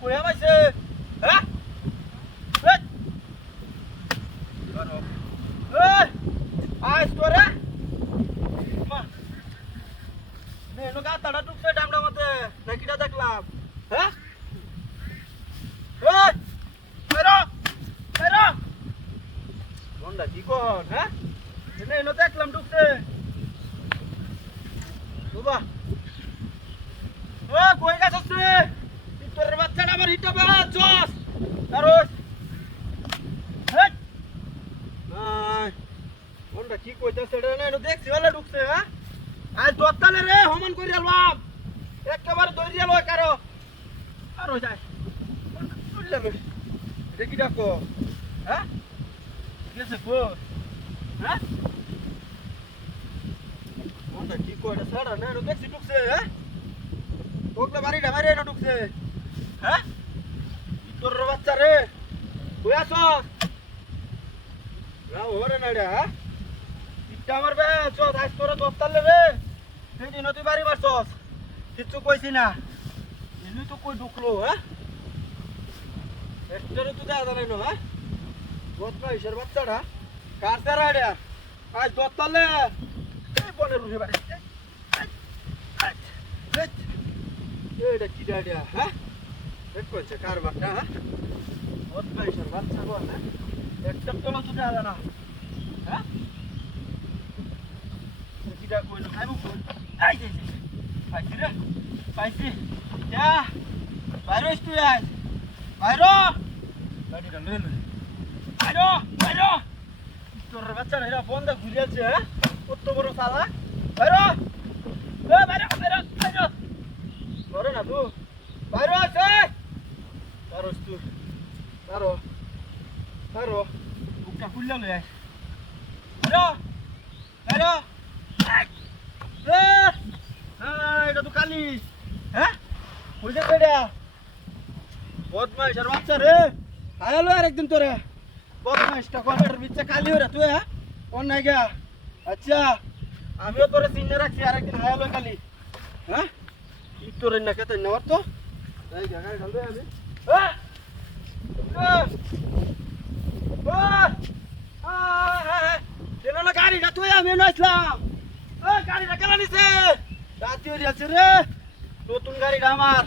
কই আমাইছে হ্যাঁ এই করো এই আইস তোরে মা নে নো গাতাটা টুকছে ডামডা মতে নাকিটা দেখলাম হ্যাঁ এই বেরো বেরো বন্ধা কি কর হ্যাঁ নে নো দেখলাম টুকছে বাবা ও কই গেছস রে তোর বাচ্চাটা আমার হিটা বাচ্চাস আরো হেট আই কোনটা কি কইতাছে রে না দেখছি ওলা ঢুকছে হ্যাঁ আজ দত্তালে রে হমান করি আলবাম একেবারে দইরিয়া লয় কারো আরো যায় চলে রে দেখি ডাকো হ্যাঁ গেছে কো হ্যাঁ কোনটা কি কইতা সাড়া না দেখছি ঢুকছে হ্যাঁ তোকে বাড়িটা মারে না ঢুকছে হ্যাঁ তোর বাচ্চা রে তুই আস না ওরে না রে হ্যাঁ ইটা মারবে চল আজ তোরা দস্তালে রে সেই দিন তুই বাড়ি মারছস কিচ্ছু কইছি না এলুই তো কই ঢুকলো হ্যাঁ এটারে তুই দেখা জানাই না হ্যাঁ বদনা ইসের বাচ্চাটা কার তারা রে আজ দস্তালে এই বনের উঠে বাড়ি এটা কি ডাডিয়া হ্যাঁ এক কইছে কার বাচ্চা হ্যাঁ বদনা ইসের বাচ্চা গো না একটা তো তুই দেখা না হ্যাঁ কিটা কইলো খাইবো আই দে পাইছি রে পাইছি যা বাইরে তুই আয় বাইরে গাড়িটা লয়ে লই বাইরে বাইরে তোর বাচ্চা না বন্ধ ঘুরিয়েছে হ্যাঁ কত বড় সালা বাইরে এ বাইরে বাইরে বাইরে করে না তুই বাইরে আছে পারস তুই পারো পারো বুকটা খুললা লই আয় বাইরে বাইরে এটা তো কালি হ্যাঁ বুঝতে পেরে বদমাইশ আর বাচ্চা রে আয়ালো আর একদিন তোরে বদমাইশটা কলের বিচ্ছে কালি হরে তুই হ্যাঁ কোন নাই গা আচ্ছা আমিও তোরে চিনে রাখছি আর একদিন আয়ালো কালি হ্যাঁ কি তোরে না কেতে নেওয়ার তো এই গাড়ি ঢালবে আমি গাড়িটা তুই আমি নাইছিলাম গাড়িটা কেন নিছে রাতি হয়ে যাচ্ছে রে নতুন গাড়িটা আমার